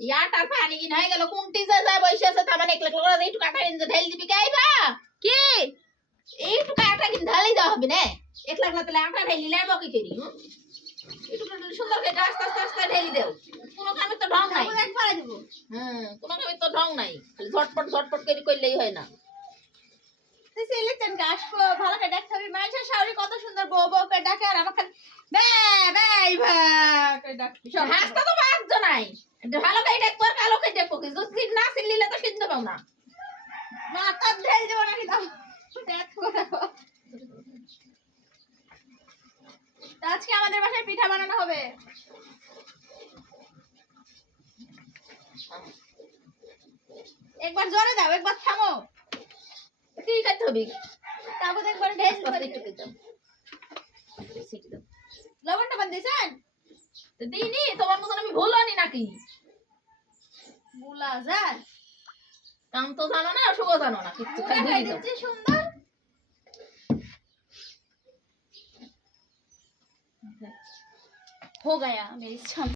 ইয়াটার পানি কিনা হয়ে গেল কোনটি যা যায় বসে আছে তার মানে একলা করে একটু কাটা কিনে ঢেল দিবি গাইবা কি একটু কাটা কিনে ঢালি দেওয়া হবে না একলা একলা তাহলে আটা ঢেলি লাইব কি করি একটু সুন্দর করে আস্তে আস্তে আস্তে ঢেলি দেও কোনো কামে তো ঢং নাই একবারে দেব কোনো কামে তো ঢং নাই খালি ঝটপট ঝটপট করে কইলেই হয় না ছেলে চান গাছ ভালো করে ডাকতে হবে মানুষের শাওরি কত সুন্দর বউ বউ করে ডাকে আর আমার খালি বে বে ভা করে ডাকতে সব হাসতা তো বাদ নাই ভালো করে ডাকবো আর কালো করে ডাকবো কিন্তু সিন না সিনলিলে তো সিনতে পাও না মাথা ঢেল দেব নাকি দাও দেখো আজকে আমাদের বাসায় পিঠা বানানো হবে একবার জোরে দাও একবার থামো কি করতে হবে তারপর একবার ঢেল করে একটু দাও সিটি দাও লবণটা বাদ দিয়েছেন তো দিইনি তোমার মতন আমি ভুল আনি নাকি বুলা যায় কাম তো জানো না শুভ জানো না কিচ্ছু খালি ধুই দাও দিচ্ছে সুন্দর हो गया मेरी